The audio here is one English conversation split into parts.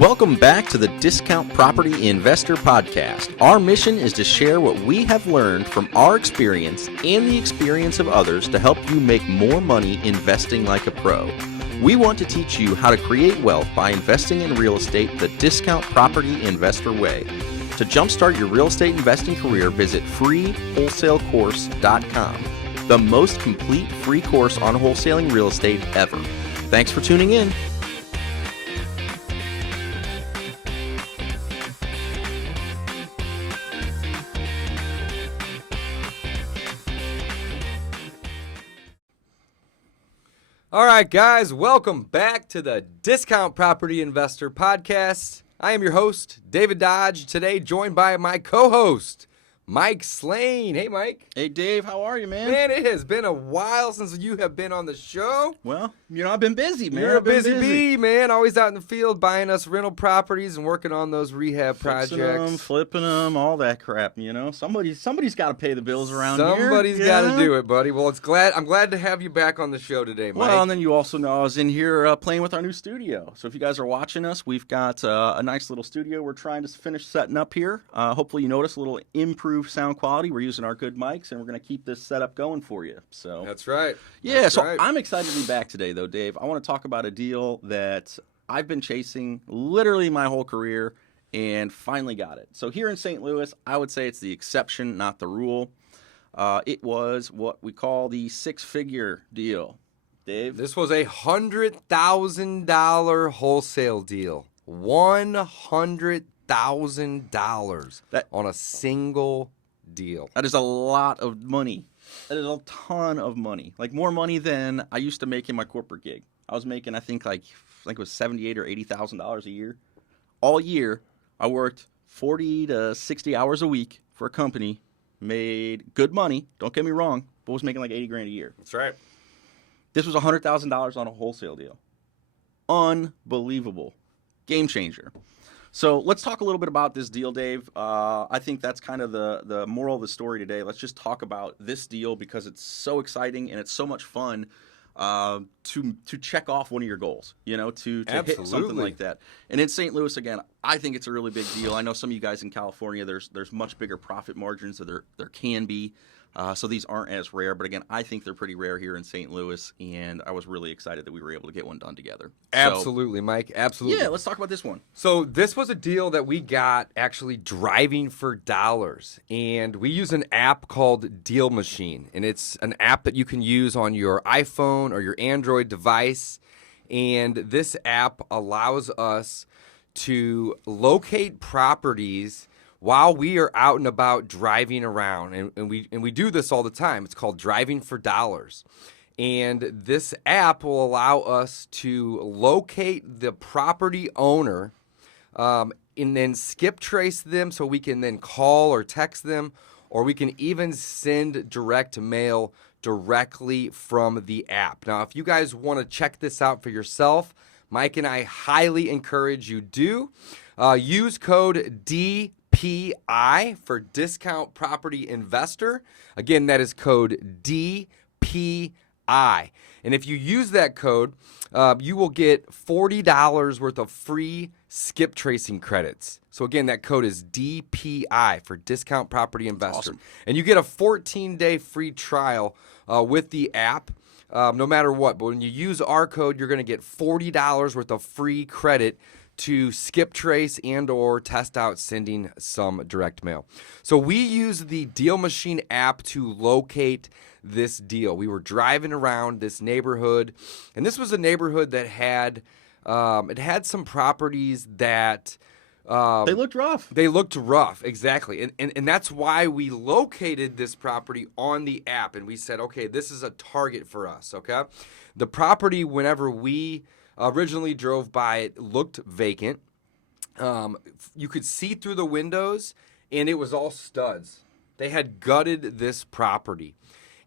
Welcome back to the Discount Property Investor Podcast. Our mission is to share what we have learned from our experience and the experience of others to help you make more money investing like a pro. We want to teach you how to create wealth by investing in real estate the Discount Property Investor way. To jumpstart your real estate investing career, visit freewholesalecourse.com, the most complete free course on wholesaling real estate ever. Thanks for tuning in. All right, guys, welcome back to the Discount Property Investor Podcast. I am your host, David Dodge, today joined by my co-host, Mike Slane. Hey, Mike. Hey, Dave. How are you, man? Man, it has been a while since you have been on the show. Well, I've been busy, man. You're a busy bee, man. Always out in the field buying us rental properties and working on those rehab projects. Flipping them, all that crap, Somebody's got to pay the bills around here. Somebody's got to do it, buddy. Well, I'm glad to have you back on the show today, Mike. Well, and then you also know I was in here playing with our new studio. So if you guys are watching us, we've got a nice little studio we're trying to finish setting up here. Hopefully you notice a little improved sound quality. We're using our good mics, and we're going to keep this setup going for you. So that's right. Yeah, that's so right. I'm excited to be back today, though, Dave. I want to talk about a deal that I've been chasing literally my whole career and finally got it. So here in St. Louis, I would say it's the exception, not the rule. It was what we call the six-figure deal. Dave? This was a $100,000 wholesale deal. $100,000 on a single deal. That is a lot of money. That is a ton of money. Like more money than I used to make in my corporate gig. I was making, I think it was $78,000 or $80,000 a year. All year, I worked 40 to 60 hours a week for a company, made good money. Don't get me wrong, but was making like $80,000 a year. That's right. This was $100,000 on a wholesale deal. Unbelievable. Game changer. So let's talk a little bit about this deal, Dave. I think that's kind of the moral of the story today. Let's just talk about this deal because it's so exciting and it's so much fun to check off one of your goals, to hit something like that. And in St. Louis, again, I think it's a really big deal. I know some of you guys in California, there's much bigger profit margins, so there can be. So these aren't as rare, but again, I think they're pretty rare here in St. Louis, and I was really excited that we were able to get one done together. Absolutely, Mike, absolutely. Yeah, let's talk about this one. So this was a deal that we got actually driving for dollars, and we use an app called Deal Machine, and it's an app that you can use on your iPhone or your Android device, and this app allows us to locate properties while we are out and about driving around, and we do this all the time. It's called Driving for Dollars. And this app will allow us to locate the property owner and then skip trace them so we can then call or text them, or we can even send direct mail directly from the app. Now, if you guys want to check this out for yourself, Mike and I highly encourage you do. Use code DPI for Discount Property Investor. Again, that is code DPI. And if you use that code, you will get $40 worth of free skip tracing credits. So again, that code is DPI for Discount Property Investor. Awesome. And you get a 14-day free trial with the app, no matter what. But when you use our code, you're going to get $40 worth of free credit to skip trace and or test out sending some direct mail. So we use the Deal Machine app to locate this deal. We were driving around this neighborhood, and this was a neighborhood that had some properties that they looked rough. They looked rough, exactly. And that's why we located this property on the app, and we said, okay, this is a target for us, okay? The property, whenever we originally drove by it, looked vacant. You could see through the windows, and it was all studs. They had gutted this property,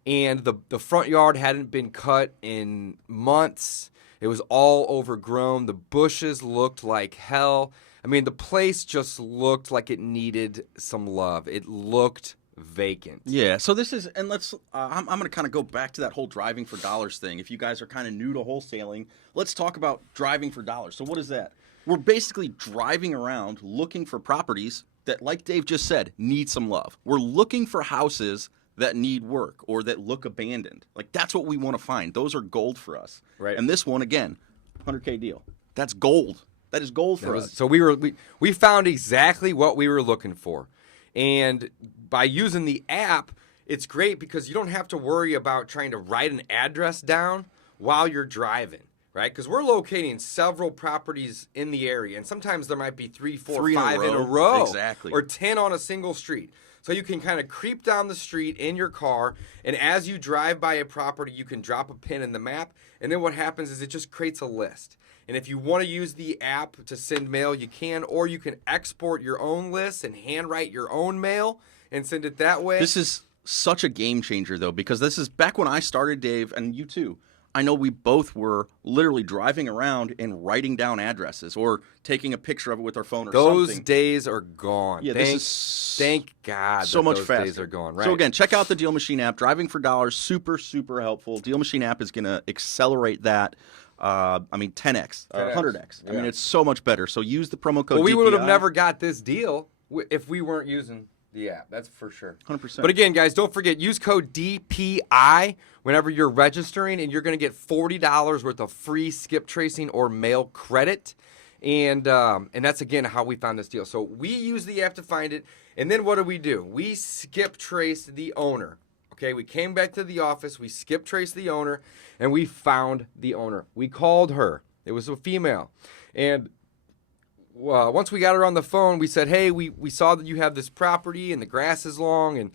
and the front yard hadn't been cut in months. It was all overgrown. The bushes looked like hell. I mean, the place just looked like it needed some love. It looked vacant. Yeah, so this is, and let's, I'm going to kind of go back to that whole driving for dollars thing. If you guys are kind of new to wholesaling, let's talk about driving for dollars. So what is that? we're basically driving around looking for properties that, like Dave just said, need some love. We're looking for houses that need work or that look abandoned. Like, that's what we want to find. Those are gold for us. Right. And this one, again, $100K deal. That's gold. That is gold for us. So we found exactly what we were looking for. And by using the app, it's great because you don't have to worry about trying to write an address down while you're driving, right? Because we're locating several properties in the area, and sometimes there might be 3, 4, 5 in a row. Exactly. Or 10 on a single street. So you can kind of creep down the street in your car, and as you drive by a property, you can drop a pin in the map, and then what happens is it just creates a list. And if you want to use the app to send mail, you can, or you can export your own list and handwrite your own mail and send it that way. This is such a game changer, though, because this is back when I started, Dave, and you too. I know we both were literally driving around and writing down addresses or taking a picture of it with our phone or Those something. days are gone. Yeah, thank God so that much those faster. days are gone. Right. So again, check out the Deal Machine app. Driving for dollars, super, super helpful. Deal Machine app is going to accelerate that. 10x, 100x. I mean, it's so much better. So use the promo code. Well, we DPI. would have never got this deal if we weren't using the app. That's for sure. 100%. But again, guys, don't forget, use code DPI whenever you're registering, and you're going to get $40 worth of free skip tracing or mail credit. And that's, again, how we found this deal. So we use the app to find it, and then what do? We skip trace the owner. Okay, we came back to the office, we skip traced the owner, and we found the owner. We called her. It was a female. And once we got her on the phone, we said, hey, we saw that you have this property and the grass is long, and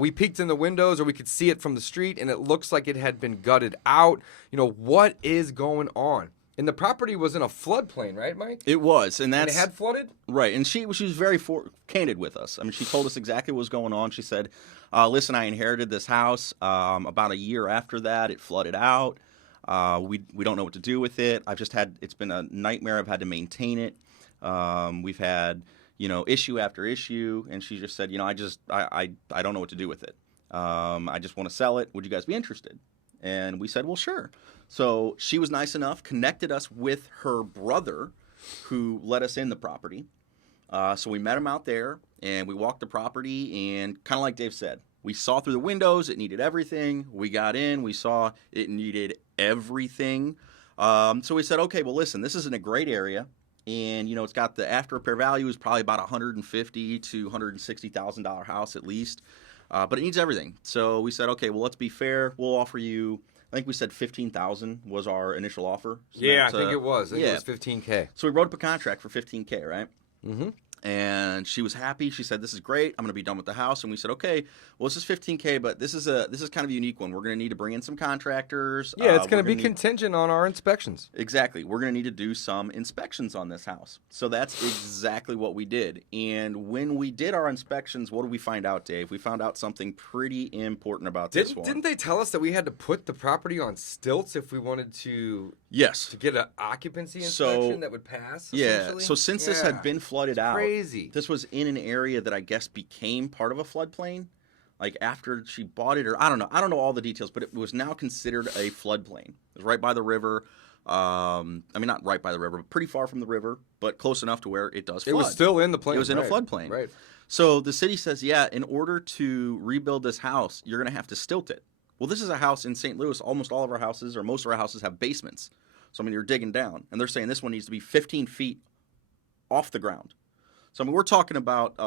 we peeked in the windows, or we could see it from the street, and it looks like it had been gutted out. What is going on? And the property was in a floodplain, right, Mike? It was, and it had flooded? Right, and she was very candid with us. I mean, she told us exactly what was going on. She said, listen, I inherited this house. About a year after that, it flooded out. We don't know what to do with it. It's been a nightmare. I've had to maintain it. We've had, issue after issue, and she just said, I don't know what to do with it. I just want to sell it. Would you guys be interested? And we said, well, sure. So she was nice enough, connected us with her brother, who let us in the property. So we met him out there, and we walked the property, and kind of like Dave said, we saw through the windows it needed everything. We got in, we saw it needed everything. So we said, okay, well, listen, this is in a great area, and it's got the after repair value is probably about $150,000 to $160,000 house at least, but it needs everything. So we said, okay, well, let's be fair. We'll offer you. I think we said $15,000 was our initial offer. So I think it was. It was $15K. So we wrote up a contract for $15K, right? Mm-hmm. And she was happy. She said, "This is great. I'm going to be done with the house." And we said, "Okay, well, this is $15K, but this is kind of a unique one. We're going to need to bring in some contractors. Yeah, it's going to be contingent on our inspections." Exactly. We're going to need to do some inspections on this house. So that's exactly what we did. And when we did our inspections, what did we find out, Dave? We found out something pretty important about this one. Didn't they tell us that we had to put the property on stilts if we wanted to? Yes. To get an occupancy inspection that would pass? Yeah. So since this had been flooded out, crazy. This was in an area that I guess became part of a floodplain. Like after she bought it, or I don't know all the details, but it was now considered a floodplain. It was right by the river. I mean, not right by the river, but pretty far from the river, but close enough to where it does flood. It was still in the plain. It was in a floodplain. Right. So the city says, yeah, in order to rebuild this house, you're going to have to stilt it. Well, this is a house in St. Louis. Almost all of our houses, or most of our houses, have basements. So, I mean, you're digging down. And they're saying this one needs to be 15 feet off the ground. So, I mean, we're talking about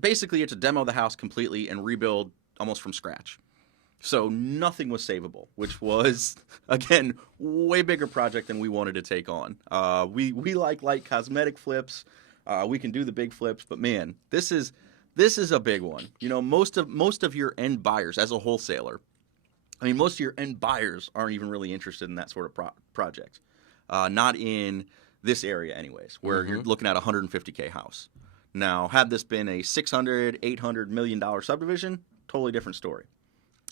basically it's a demo of the house completely and rebuild almost from scratch. So nothing was savable, which was, again, way bigger project than we wanted to take on. We like light cosmetic flips. We can do the big flips, but man, this is a big one. Most of your end buyers as a wholesaler, I mean, most of your end buyers aren't even really interested in that sort of project. Not in this area anyways, where you're looking at a $150K house. Now, had this been a $600, $800 million subdivision, totally different story.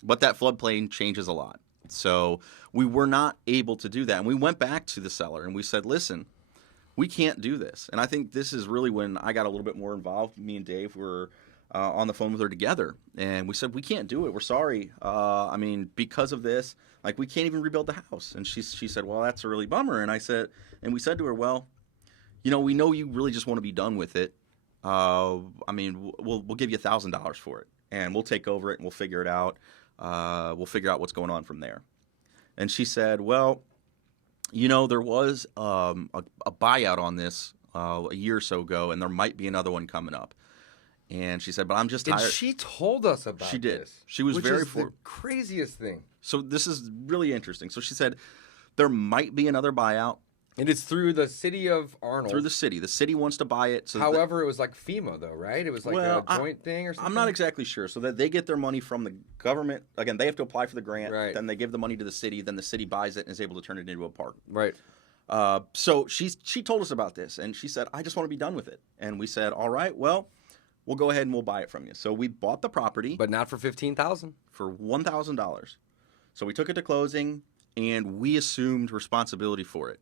But that floodplain changes a lot. So we were not able to do that. And we went back to the seller and we said, listen, we can't do this. And I think this is really when I got a little bit more involved. Me and Dave were on the phone with her together. And we said, we can't do it. We're sorry. I mean, because of this, like, we can't even rebuild the house. And she said, well, that's a really bummer. And we said to her, well, we know you really just want to be done with it. I mean, we'll give you $1,000 for it, and we'll take over it and we'll figure it out. We'll figure out what's going on from there. And she said, well, there was a buyout on this a year or so ago, and there might be another one coming up. And she said, but I'm just tired. And she told us about She did. this. She was which very is the craziest thing. So this is really interesting. So she said there might be another buyout. And it's through the city of Arnold. Through the city. The city wants to buy it. So However, it was like FEMA, though, right? It was like a joint thing or something? I'm not exactly sure. So that they get their money from the government. Again, they have to apply for the grant. Right. Then they give the money to the city. Then the city buys it and is able to turn it into a park. Right. So she told us about this, and she said, I just want to be done with it. And we said, all right, well, we'll go ahead and we'll buy it from you. So we bought the property. But not for $15,000. For $1,000. So we took it to closing, and we assumed responsibility for it.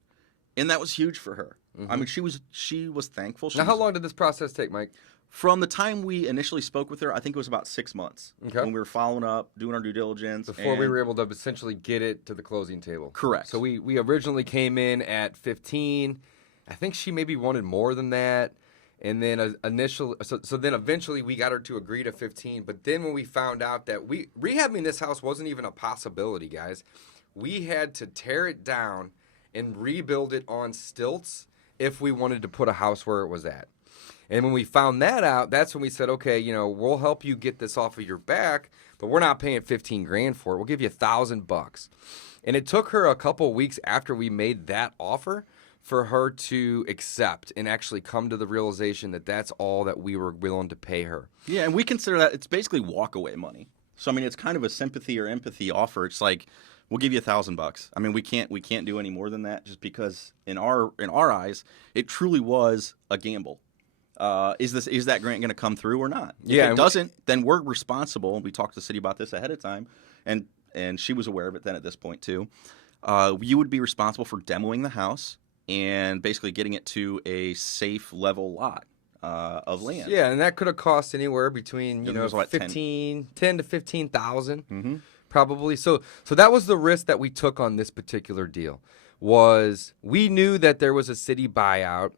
And that was huge for her. Mm-hmm. I mean, she was thankful. Now, how long did this process take, Mike? From the time we initially spoke with her, I think it was about 6 months. Okay. When we were following up, doing our due diligence. Before we were able to essentially get it to the closing table. Correct. So we originally came in at 15. I think she maybe wanted more than that. And then so then eventually we got her to agree to 15. But then when we found out that rehabbing this house wasn't even a possibility, guys, we had to tear it down and rebuild it on stilts if we wanted to put a house where it was at. And when we found that out, that's when we said, okay, we'll help you get this off of your back, but we're not paying $15,000 for it. We'll give you $1,000. And it took her a couple weeks after we made that offer for her to accept and actually come to the realization that that's all that we were willing to pay her. Yeah, and we consider that it's basically walkaway money. So I mean, it's kind of a sympathy or empathy offer. It's like, we'll give you $1,000. I mean, we can't do any more than that, just because in our eyes, it truly was a gamble. Is that grant going to come through or not? If it doesn't, then we're responsible. We talked to the city about this ahead of time, and she was aware of it then at this point too. You would be responsible for demoing the house and basically getting it to a safe level lot of land. Yeah, and that could have cost anywhere between 10 to 15,000. Mm-hmm. Probably. So that was the risk that we took on this particular deal. Was we knew that there was a city buyout.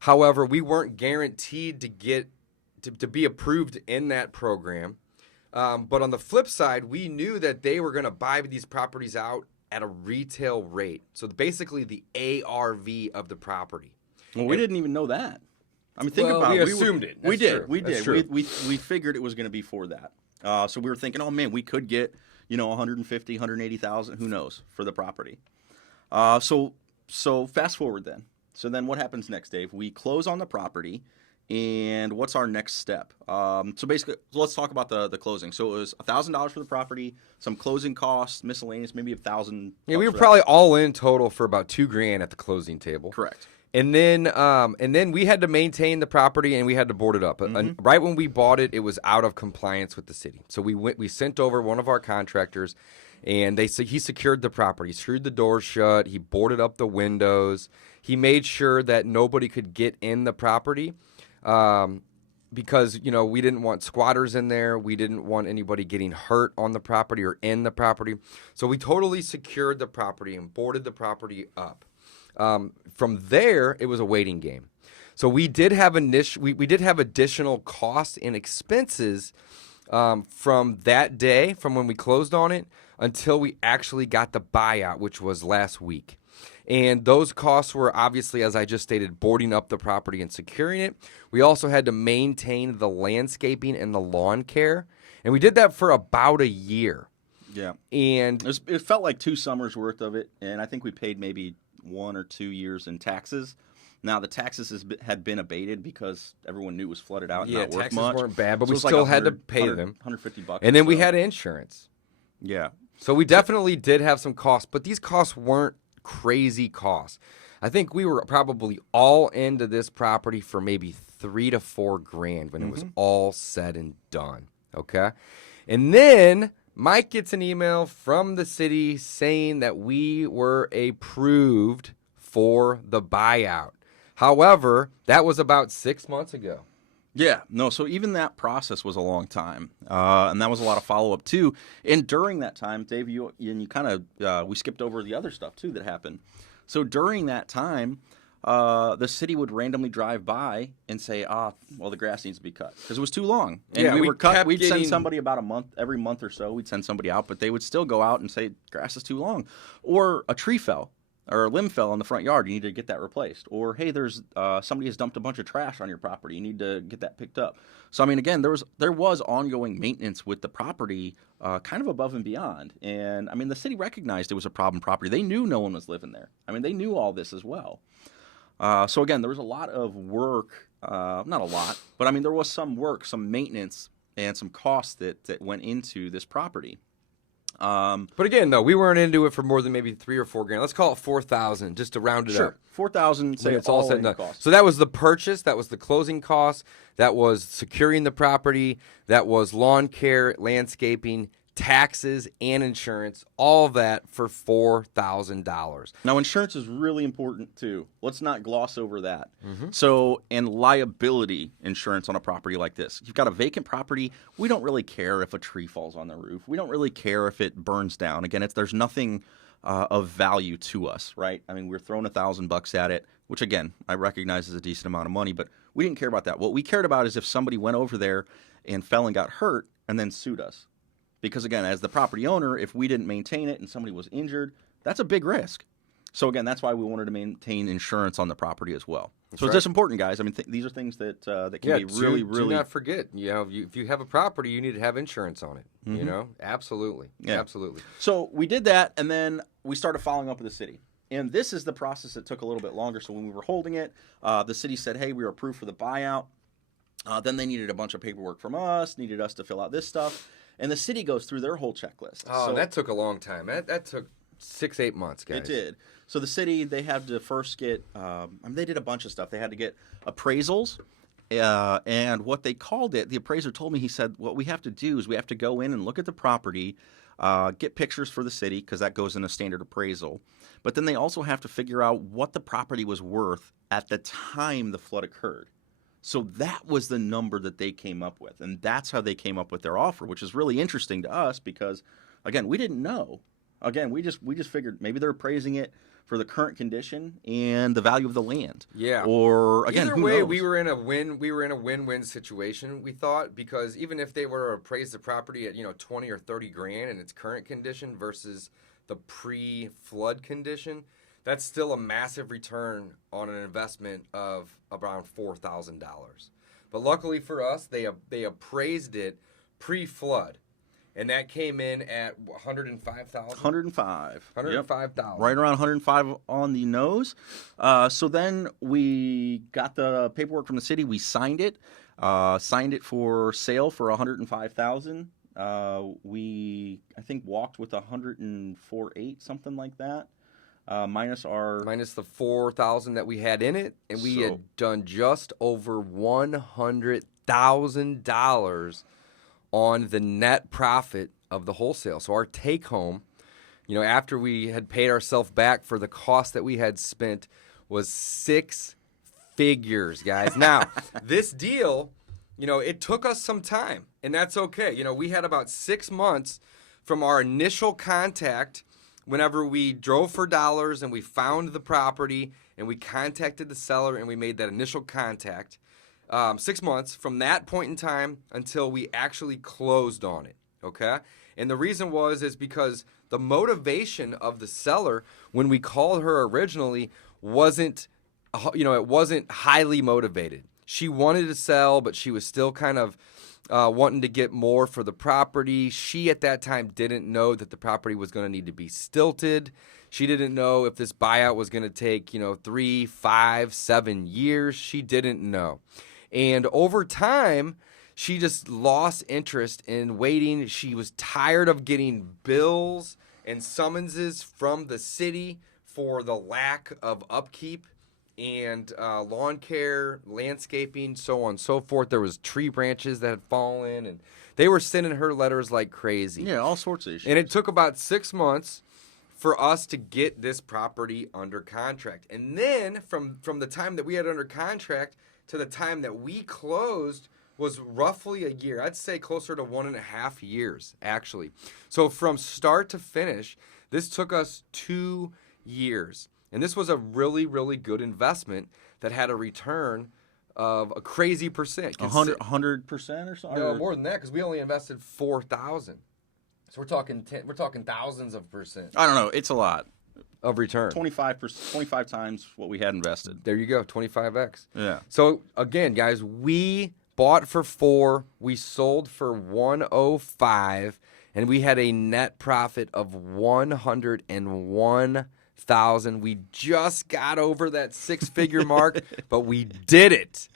However, we weren't guaranteed to get to be approved in that program. But on the flip side, we knew that they were going to buy these properties out at a retail rate. So basically the ARV of the property. Well, we didn't even know that. I mean, think about it. We assumed it. We did. True. We That's did. true. We figured it was going to be for that. So we were thinking, oh man, we could get 150, 180,000, who knows, for the property. So fast forward then. So then what happens next, Dave? We close on the property, and what's our next step? So basically, let's talk about the closing. So it was $1,000 for the property, some closing costs, miscellaneous, maybe $1,000. Yeah, we were probably all in total for about $2,000 at the closing table. Correct. And then we had to maintain the property and we had to board it up. Mm-hmm. And right when we bought it, it was out of compliance with the city. So we sent over one of our contractors, and he secured the property, screwed the doors shut, he boarded up the windows, he made sure that nobody could get in the property, because we didn't want squatters in there, we didn't want anybody getting hurt on the property or in the property. So we totally secured the property and boarded the property up. From there, it was a waiting game. So we did have additional costs and expenses from that day, from when we closed on it, until we actually got the buyout, which was last week. And those costs were obviously, as I just stated, boarding up the property and securing it. We also had to maintain the landscaping and the lawn care. And we did that for about a year. Yeah. And it felt like 2 summers worth of it. And I think we paid maybe 1 or 2 years in taxes. Now, the taxes had been abated because everyone knew it was flooded out and not worth taxes much. weren't bad, but So we it was still like had to pay them. $150. And then we had insurance. Yeah. So we definitely did have some costs, but these costs weren't crazy costs. I think we were probably all into this property for maybe $3,000 to $4,000 when it was all said and done. Okay. And then Mike gets an email from the city saying that we were approved for the buyout. However, that was about 6 months ago. Yeah, no, so even that process was a long time, and that was a lot of follow-up, too. And during that time, Dave, you kind of, we skipped over the other stuff, too, that happened. So during that time, the city would randomly drive by and say, well, the grass needs to be cut because it was too long. And Yeah, we we were cut. kept We'd send getting- somebody about a month, every month or so, we'd send somebody out, but they would still go out and say, grass is too long. Or a tree fell or a limb fell in the front yard. You need to get that replaced. Or, hey, there's somebody has dumped a bunch of trash on your property. You need to get that picked up. So, I mean, again, there was ongoing maintenance with the property kind of above and beyond. And, I mean, the city recognized it was a problem property. They knew no one was living there. I mean, they knew all this as well. So again, there was a lot of work, not a lot, but I mean, there was some work, some maintenance, and some costs that went into this property. But again, though, we weren't into it for more than maybe $3,000 or $4,000. Let's call it 4,000, just to round it up. 4,000. Say When it's all said and done. cost. So that was the purchase. That was the closing costs. That was securing the property. That was lawn care, landscaping, taxes, and insurance. All of that for $4,000. Now, insurance is really important too. Let's not gloss over that. So, and liability insurance on a property like this. You've got a vacant property. We don't really care if a tree falls on the roof. We don't really care if it burns down. Again, there's nothing of value to us, right? I mean, we're throwing $1,000 at it, which again, I recognize is a decent amount of money, but we didn't care about that. What we cared about is if somebody went over there and fell and got hurt and then sued us. Because again, as the property owner, if we didn't maintain it and somebody was injured, that's a big risk. So again, that's why we wanted to maintain insurance on the property as well. So it's just important, guys. I mean, these are things that that can be really, Do not forget. You know, if you have a property, you need to have insurance on it. You know, absolutely, absolutely. So we did that, and then we started following up with the city. And this is the process that took a little bit longer. So when we were holding it, the city said, "Hey, we were approved for the buyout." Then they needed a bunch of paperwork from us, needed us to fill out this stuff. And the city goes through their whole checklist. Oh, so that took a long time. That took 6-8 months, guys. It did. So the city, they had to first get, I mean, they did a bunch of stuff. They had to get appraisals. And what they called it, the appraiser told me, he said, what we have to do is we have to go in and look at the property, get pictures for the city, because that goes in a standard appraisal. But then they also have to figure out what the property was worth at the time the flood occurred. So that was the number that they came up with, and that's how they came up with their offer, which is really interesting to us because, again, we didn't know. Again, we just figured maybe they're appraising it for the current condition and the value of the land. Yeah. Or again, either who way, knows? we were in a win-win situation. We thought, because even if they were to appraise the property at 20 or 30 grand in its current condition versus the pre-flood condition, that's still a massive return on an investment of around $4,000. But luckily for us, they appraised it pre-flood, and that came in at $105,000. 105. $105,000. Right around 105 on the nose. So then we got the paperwork from the city. We signed it for sale for 105,000. We I think walked with 104.8, something like that. Minus the 4,000 that we had in it, and we had done just over $100,000 on the net profit of the wholesale. So our take home, after we had paid ourselves back for the cost that we had spent, was 6 figures, guys. Now, this deal, it took us some time, and that's okay. We had about 6 months from our initial contact. Whenever we drove for dollars and we found the property and we contacted the seller and we made that initial contact, 6 months from that point in time until we actually closed on it, okay? And the reason is because the motivation of the seller when we called her originally wasn't, it wasn't highly motivated. She wanted to sell, but she was still kind of wanting to get more for the property. She at that time didn't know that the property was going to need to be stilted. She didn't know if this buyout was going to take 3, 5, 7 years. She didn't know. And over time, she just lost interest in waiting. She was tired of getting bills and summonses from the city for the lack of upkeep and lawn care, landscaping, so on and so forth. There was tree branches that had fallen, and they were sending her letters like crazy. Yeah, all sorts of issues. And it took about 6 months for us to get this property under contract. And then from the time that we had under contract to the time that we closed was roughly a year. I'd say closer to 1.5 years, actually. So from start to finish, this took us 2 years. And this was a really, really good investment that had a return of a crazy percent. 100% or something? No, more than that, because we only invested $4,000. So we're talking thousands of percent I don't know. It's a lot. of return. 25 times what we had invested. There you go, 25x. Yeah. So again, guys, we bought for 4, we sold for 105, and we had a net profit of 101,000. We just got over that 6-figure mark, but we did it.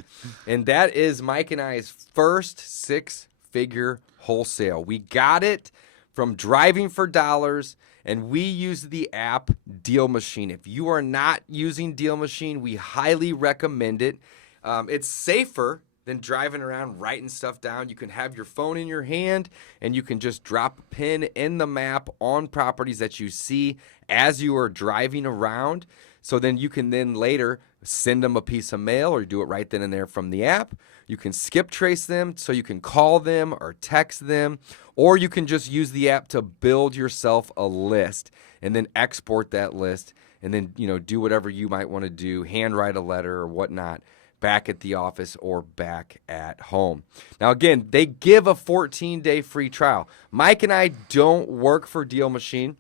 And that is Mike and I's first 6-figure wholesale. We got it from driving for dollars, and we use the app Deal Machine. If you are not using Deal Machine, we highly recommend it. It's safer than driving around writing stuff down. You can have your phone in your hand, and you can just drop a pin in the map on properties that you see as you are driving around. So then you can then later send them a piece of mail or do it right then and there from the app. You can skip trace them so you can call them or text them, or you can just use the app to build yourself a list and then export that list and then, do whatever you might want to do, handwrite a letter or whatnot back at the office or back at home. Now, again, they give a 14-day free trial. Mike and I don't work for Deal Machine.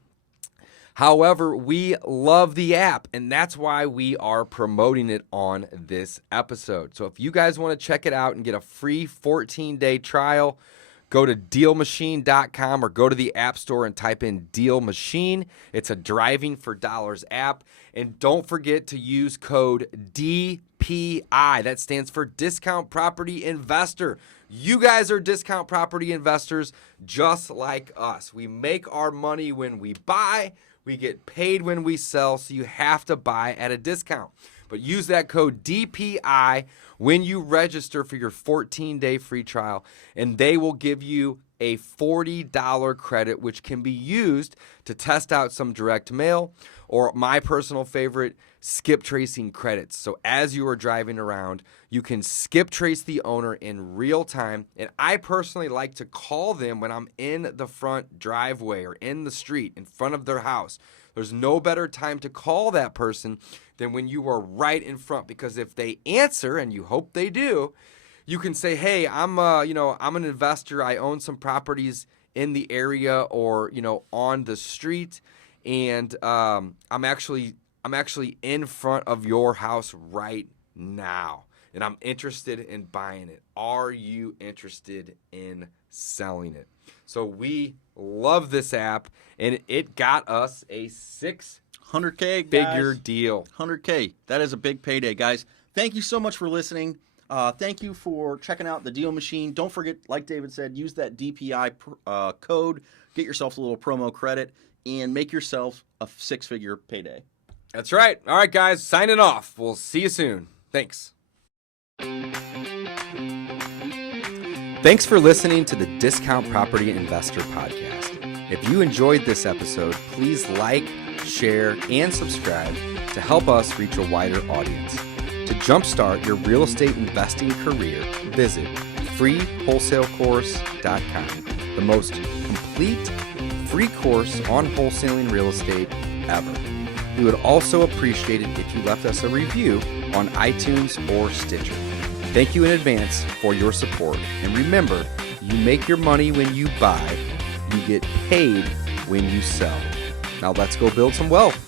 However, we love the app, and that's why we are promoting it on this episode. So if you guys want to check it out and get a free 14-day trial, go to dealmachine.com or go to the App Store and type in Deal Machine. It's a driving for dollars app. And don't forget to use code DPI. That stands for Discount Property Investor. You guys are discount property investors just like us. We make our money when we buy. We get paid when we sell, so you have to buy at a discount. But use that code DPI when you register for your 14-day free trial, and they will give you a $40 credit, which can be used to test out some direct mail or my personal favorite, skip tracing credits. So as you are driving around, you can skip trace the owner in real time. And I personally like to call them when I'm in the front driveway or in the street in front of their house. There's no better time to call that person than when you are right in front, because if they answer, and you hope they do, you can say, "Hey, I'm an investor. I own some properties in the area or, on the street, and I'm actually in front of your house right now, and I'm interested in buying it. Are you interested in selling it?" So we love this app, and it got us a 100K figure guys. deal. 100K. That is a big payday, guys. Thank you so much for listening. Thank you for checking out the Deal Machine. Don't forget, like David said, use that DPI code. Get yourself a little promo credit and make yourself a 6-figure payday. That's right. All right, guys, signing off. We'll see you soon. Thanks. Thanks for listening to the Discount Property Investor Podcast. If you enjoyed this episode, please like, share, and subscribe to help us reach a wider audience. To jumpstart your real estate investing career, visit freewholesalecourse.com, the most complete free course on wholesaling real estate ever. We would also appreciate it if you left us a review on iTunes or Stitcher. Thank you in advance for your support. And remember, you make your money when you buy, you get paid when you sell. Now let's go build some wealth.